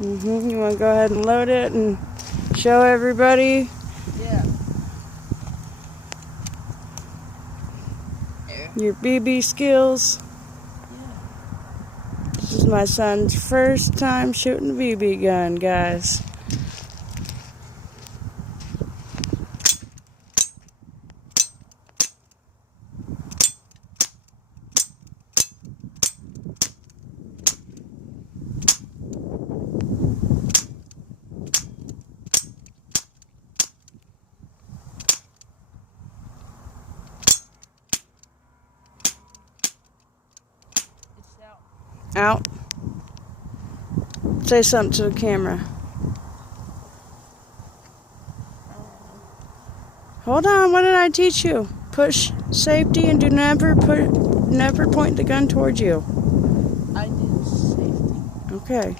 You want to go ahead and load it and show everybody? Yeah. Your BB skills. Yeah. This is my son's first time shooting a BB gun, guys. It's out. Out. Say something to the camera. Hold on, what did I teach you? Push safety and do never point the gun towards you. I did safety. Okay.